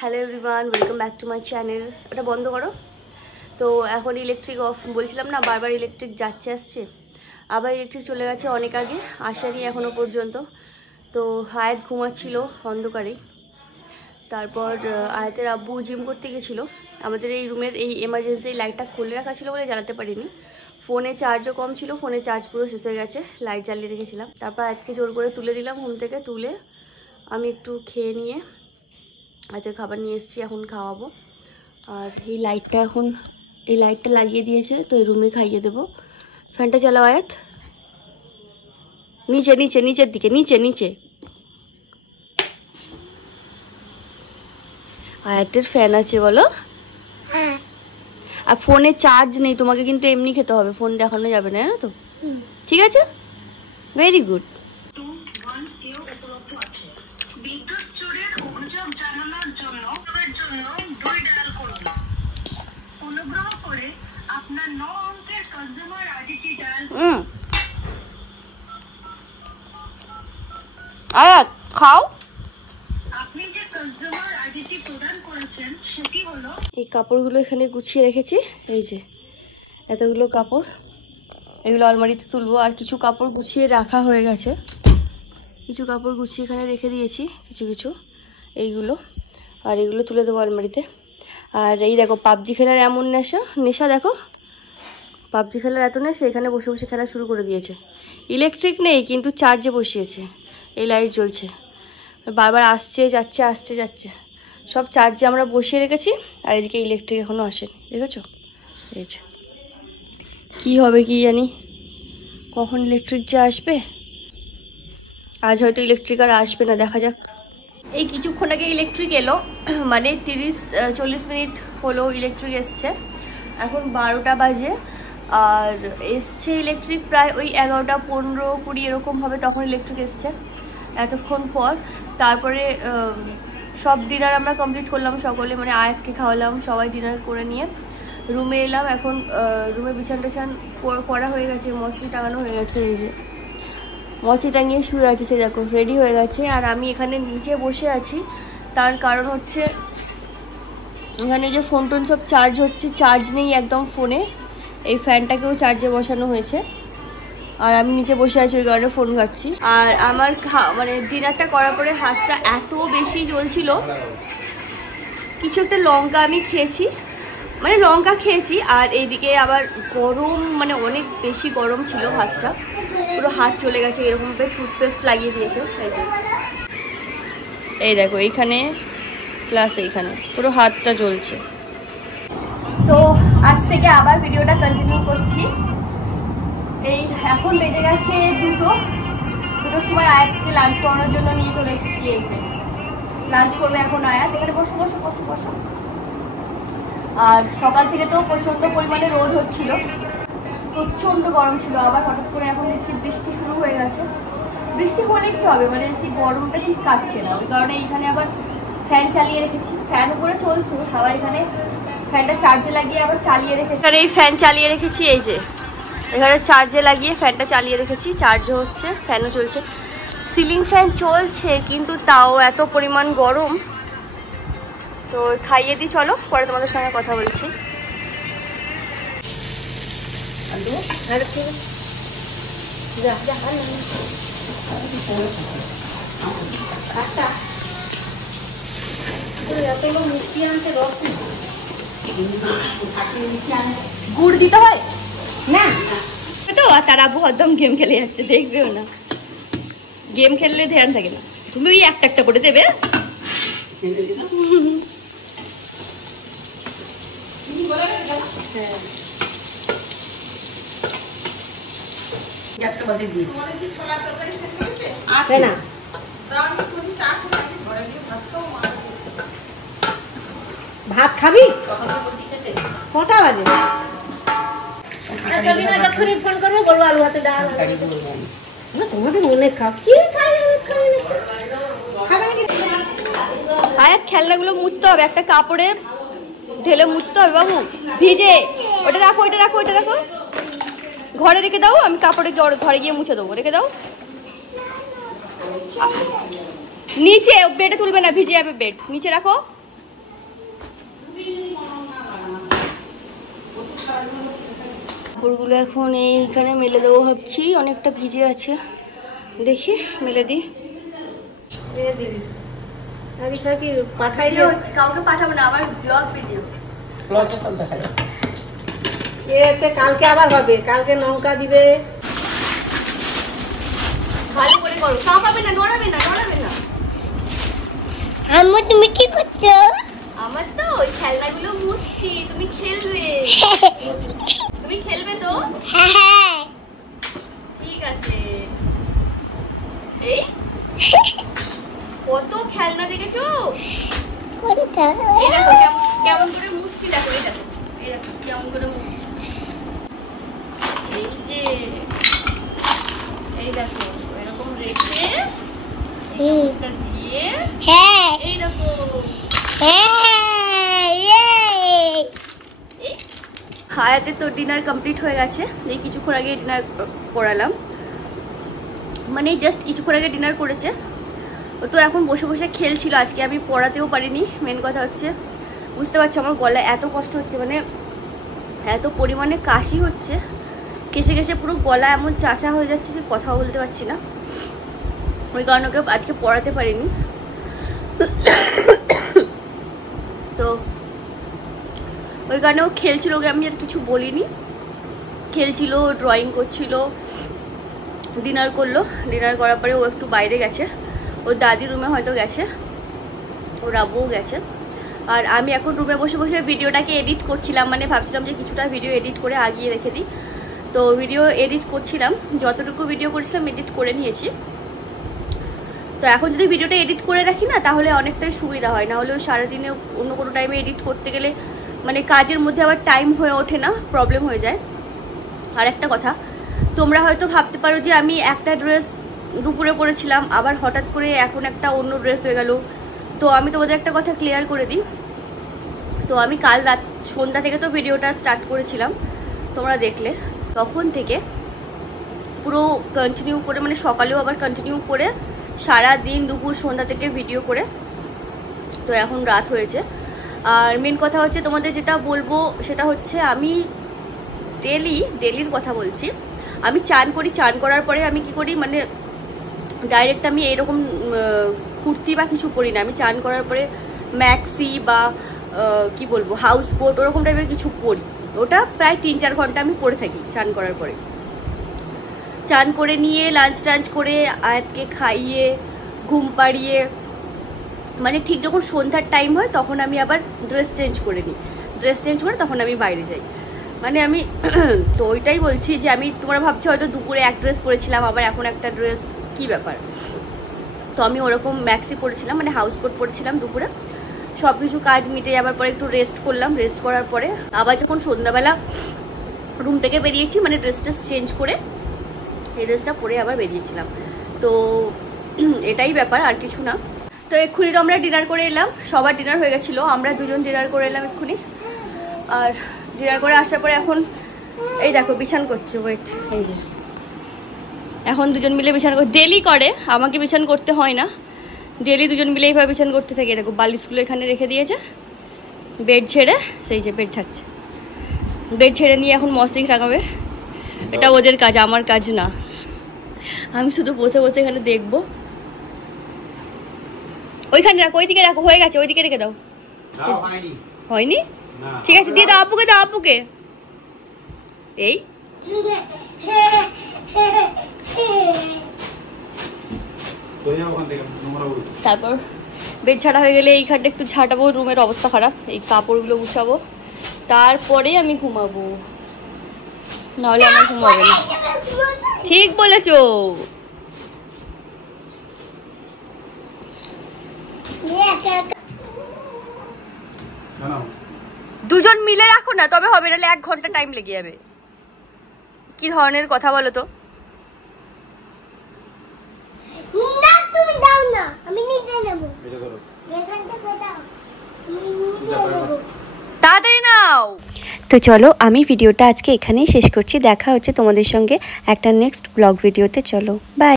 Hello everyone, welcome back to my channel. ওটা বন্ধ করো। তো এখন ইলেকট্রিক অফ, বলছিলাম না বারবার ইলেকট্রিক যাচ্ছে আসছে, আবার ইলেকট্রিক চলে গেছে অনেক আগে, আসেনি এখনও পর্যন্ত। তো আয়াত ঘুমাচ্ছিল অন্ধকারে। তারপর আয়াতের আব্বু জিম করতে গেছিলো। আমাদের এই রুমের এই এমার্জেন্সি লাইটটা খুলে রাখা ছিল বলে জ্বালাতে পারিনি। ফোনে চার্জও কম ছিল, ফোনে চার্জ পুরো শেষ হয়ে গেছে, লাইট জ্বালিয়ে রেখেছিলাম। তারপর আয়াতকে জোর করে তুলে দিলাম ঘুম থেকে। তুলে আমি একটু খেয়ে নিয়ে আয়াতের খাবার নিয়ে এসেছি, এখন খাওয়াবো। আর এই লাইটটা লাগিয়ে দিয়েছে, তো এই রুমে খাইয়ে দেবো। ফ্যানটা চালাও আয়াত, নিচে নিচে নিচের দিকে, নিচে নিচে। আয়াতের ফ্যান আছে বলো। আর ফোনে চার্জ নেই, তোমাকে কিন্তু এমনি খেতে হবে, ফোন দেখানো যাবে না, জানো তো? ঠিক আছে, ভেরি গুড। আয়াত খাও। এই কাপড়গুলো এখানে গুছিয়ে রেখেছি, এই যে এতগুলো কাপড়, এগুলো আলমারিতে তুলবো। আর কিছু কাপড় গুছিয়ে রাখা হয়ে গেছে, কিছু কাপড় গুছিয়ে এখানে রেখে দিয়েছি, কিছু কিছু এইগুলো। আর এগুলো তুলে দেবো আলমারিতে। আর এই দেখো পাবজি খেলার এমন নেশা দেখো, পাবজি খেলার এত নেশা, এখানে বসে বসে খেলা শুরু করে দিয়েছে। ইলেকট্রিক নেই কিন্তু চার্জে বসিয়েছে, এই লাইট জ্বলছে, বারবার আসছে যাচ্ছে আসছে যাচ্ছে। সব চার্জে আমরা বসিয়ে রেখেছি, আর এদিকে ইলেকট্রিক এখনও আসেনি, দেখেছো? এই যে কী হবে কি জানি, কখন ইলেকট্রিক যে আসবে। আজ হয়তো ইলেকট্রিক আর আসবে না, দেখা যাক। এই কিছুক্ষণ আগে ইলেকট্রিক এলো, মানে 30-40 মিনিট হলো ইলেকট্রিক এসছে। এখন 12টা বাজে, আর এসছে ইলেকট্রিক প্রায় ওই 11টা 15-20 এরকম হবে, তখন ইলেকট্রিক এসছে এতক্ষণ পর। তারপরে সব ডিনার আমরা কমপ্লিট করলাম সকলে, মানে আয়াতকে খাওয়ালাম, সবাই ডিনার করে নিয়ে রুমে এলাম। এখন রুমে বিছান টিছান করা হয়ে গেছে, মশারি টাঙানো হয়ে গেছে, এই যে মশারি টাঙিয়ে শুয়ে আছে, সে দেখো রেডি হয়ে গেছে। আর আমি এখানে নিচে বসে আছি, তার কারণ হচ্ছে এখানে যে ফোন টোন সব চার্জ হচ্ছে, চার্জ নেই একদম ফোনে। এই ফ্যানটাকেও চার্জে বসানো হয়েছে, আর আমি নিচে বসে আছি, ওই কারণে ফোন ঘাটছি। আর আমার মানে ডিনারটা করার পরে হাতটা এত বেশি জ্বলছিল, কিছু একটা লঙ্কা আমি খেয়েছি, মানে লঙ্কা খেয়েছি। আর এইদিকে আবার গরম, মানে অনেক বেশি গরম ছিল হাতটা, পুরো হাত চলে গেছে, এরকমভাবে টুথপেস্ট লাগিয়ে দিয়েছে। এই দেখো এইখানে প্লাস এইখানে পুরো হাতটা জ্বলছে। তো আজ থেকে আবার ভিডিওটা কন্টিনিউ করছি। এই এখন বেজে গেছে দুটোর সময় আয়াতকে লাঞ্চ করানোর জন্য নিয়ে চলে এসেছি। এই যে লাঞ্চ করবে এখন আয়াত, এখানে বসো বসো বসো বসো। আর সকাল থেকে তো প্রচণ্ড পরিমাণে রোদ হচ্ছিল, প্রচণ্ড গরম ছিল। আবার হঠাৎ করে এখন দেখছি বৃষ্টি শুরু হয়ে গেছে। বৃষ্টি হলে কি হবে, মানে সেই গরমটা ঠিক কাটছে না, ওই কারণে এইখানে আবার ফ্যান চালিয়ে রেখেছি। ফ্যান উপরে চলছে, আবার এখানে ফ্যানটা চার্জে লাগিয়ে আবার চালিয়ে রেখেছি। আর এই ফ্যান চালিয়ে রেখেছি, এই যে এখানে চার্জে লাগিয়ে ফ্যানটা চালিয়ে রেখেছি, চার্জও হচ্ছে, ফ্যানও চলছে। সিলিং ফ্যান চলছে কিন্তু তাও এত পরিমাণ গরম। তো খাইয়ে দিই, চলো পরে তোমাদের সঙ্গে কথা বলছি। গুড় দিতে হয় না তো, আর তার আব্বু একদম গেম খেলে যাচ্ছে, দেখবেও না, গেম খেললে ধ্যান থাকে না। তুমি ওই একটা একটা করে দেবে। ভাত খাবি কটা বাজে? ফোন করবো, বলবো আলু ভাতে ডাল। তোমাদের মনে খাও কি আয়াত খেলনাগুলো মুছতে হবে, একটা কাপড়ে ঢেলে মুছতে হবে বাবু, ভিজে। ওটা রাখো, ওইটা রাখো, ওইটা রাখো, ঘরে রেখে দাও, আমি কাপড়ে ঘরে গিয়ে মুছে দেবো, রেখে দাও। নিচে বেডে তুলবে না, ভিজে যাবে বেড, নিচে রাখো। কাপড়গুলো এখন এইখানে মেলে দেবো ভাবছি, অনেকটা ভিজে আছে, দেখি মেলে দিই। পাঠাই কাউকে পাঠাবো না, আমার ব্লগ ভিডিও। এতে কালকে আবার হবে, কালকে লঙ্কা দিবে। ভালো করে করো, চাপাবে না, নড়াবে না, নড়াবে না। আম্মু তুমি কি করছো? আমার তো ওই খেলনাগুলো মুছছি, তুমি খেলবে। তুমি খেলবে তো? হ্যাঁ। ঠিক আছে। এই কত খেলনা দেখেছো? কোনটা? এই দেখো কেমন করে মুছছি, দেখো এই দেখো, এই দেখো কেমন করে মুছছি। এই যে এই দেখো এরকম রেখে এটা দিয়ে, হ্যাঁ এই দেখো হায়াতে তো ডিনার কমপ্লিট হয়ে গেছে। এই কিছুক্ষণ আগে ডিনার করালাম, মানে জাস্ট কিছুক্ষণ আগে ডিনার করেছে। ও তো এখন বসে বসে খেলছিল, আজকে আমি পড়াতেও পারিনি। মেন কথা হচ্ছে বুঝতে পারছো আমার গলায় এত কষ্ট হচ্ছে, মানে এত পরিমাণে কাশি হচ্ছে, কেসে কেসে পুরো গলা এমন চাচা হয়ে যাচ্ছে যে কথা বলতে পারছি না। ওই কারণে ওকে আজকে পড়াতে পারিনি। তো ওই কারণে ও খেলছিল, ওকে আমি আর কিছু বলিনি। খেলছিল, ড্রয়িং করছিল, ডিনার করলো। ডিনার করার পরে ও একটু বাইরে গেছে, ওর দাদির রুমে হয়তো গেছে, ওর আব্বুও গেছে। আর আমি এখন রুমে বসে বসে ভিডিওটাকে এডিট করছিলাম, মানে ভাবছিলাম যে কিছুটা ভিডিও এডিট করে আগিয়ে রেখে দিই। তো ভিডিও এডিট করছিলাম, যতটুকু ভিডিও করছিলাম এডিট করে নিয়েছি। তো এখন যদি ভিডিওটা এডিট করে রাখি না, তাহলে অনেকটাই সুবিধা হয়। না হলে ওই সারাদিনে অন্য কোনো টাইমে এডিট করতে গেলে মানে কাজের মধ্যে আবার টাইম হয়ে ওঠে না, প্রবলেম হয়ে যায়। আর একটা কথা, তোমরা হয়তো ভাবতে পারো যে আমি একটা ড্রেস দুপুরে পরেছিলাম, আবার হঠাৎ করে এখন একটা অন্য ড্রেস হয়ে গেল। তো আমি তোমাদের একটা কথা ক্লিয়ার করে দিই। তো আমি কাল রাত সন্ধ্যা থেকে তো ভিডিওটা স্টার্ট করেছিলাম, তোমরা দেখলে, তখন থেকে পুরো কন্টিনিউ করে, মানে সকালেও আবার কন্টিনিউ করে সারা দিন দুপুর সন্ধ্যা থেকে ভিডিও করে তো এখন রাত হয়েছে। আর মেন কথা হচ্ছে তোমাদের যেটা বলবো সেটা হচ্ছে আমি ডেলির কথা বলছি। আমি চান করি, চান করার পরে আমি কি করি, মানে ডাইরেক্ট আমি এরকম কুর্তি বা কিছু পরি না। আমি চান করার পরে ম্যাক্সি বা কি বলবো হাউস কোট ওরকম টাইপের কিছু পরি। ওটা প্রায় 3-4 ঘন্টা আমি পরে থাকি চান করার পরে। চান করে নিয়ে লাঞ্চ টাঞ্চ করে আয়াতকে খাইয়ে ঘুম পাড়িয়ে, মানে ঠিক যখন সন্ধ্যার টাইম হয় তখন আমি আবার ড্রেস চেঞ্জ করে নিই। ড্রেস চেঞ্জ করে তখন আমি বাইরে যাই। মানে আমি তো ওইটাই বলছি যে আমি, তোমরা ভাবছো হয়তো দুপুরে এক ড্রেস পরেছিলাম আবার এখন একটা ড্রেস, কি ব্যাপার। তো আমি ওরকম ম্যাক্সি পরেছিলাম, মানে হাউস কোট পরেছিলাম দুপুরে। সব কিছু কাজ মিটে যাবার পরে একটু রেস্ট করলাম। রেস্ট করার পরে আবার যখন সন্ধ্যাবেলা রুম থেকে বেরিয়েছি, মানে ড্রেসটা চেঞ্জ করে এই ড্রেসটা পরে আবার বেরিয়েছিলাম। তো এটাই ব্যাপার, আর কিছু না। তো এক্ষুনি তো আমরা ডিনার করে এলাম, সবার ডিনার হয়ে গেছিলো, আমরা দুজন ডিনার করে এলাম এক্ষুনি। আর ডিনার করে আসার পরে এখন এই দেখো বিছান করছে, ওয়েট, এই যে এখন দুজন মিলে বিছান করে, ডেলি করে, আমাকে বিছান করতে হয় না, ডেলি দুজন মিলে এইভাবে বিছান করতে থাকে। দেখো বালিশগুলো এখানে রেখে দিয়েছে, বেড ছেড়ে, সেই যে বেড ছাড়ছে, বেড ছেড়ে নিয়ে এখন মশারি টাঙাবে। এটা ওদের কাজ, আমার কাজ না। আমি শুধু বসে বসে এখানে দেখবো। ওইখানে রাখো, ওইদিকে রাখো, হয়ে গেছে, ওইদিকে রেখে দাও। হয়নি? ঠিক আছে, দিয়ে দাও আপুকে, দাও আপুকে। এই তারপর বেড ছাড়া হয়ে গেলে এইখানটা একটু ঝাঁটাবো, রুমের অবস্থা খারাপ, এই কাপড়গুলো গুছাবো, তারপরে আমি ঘুমাবো, নাহলে আমার ঘুমাবে না। ঠিক বলেছো। দুজন মিলে রাখো না, তবে হবে, নাহলে 1 ঘন্টা টাইম লেগে যাবে। কি ধরনের কথা বলো তো? না তুমি দাও না, আমি নিজে নেব। এটা ধরো, এখানটা দাও, আমি নিজে নেব। তাড়াতাড়ি নাও। তো চলো আমি ভিডিওটা আজকে এখানেই শেষ করছি। দেখা হচ্ছে তোমাদের সঙ্গে একটা নেক্সট ব্লগ ভিডিওতে। চলো বাই।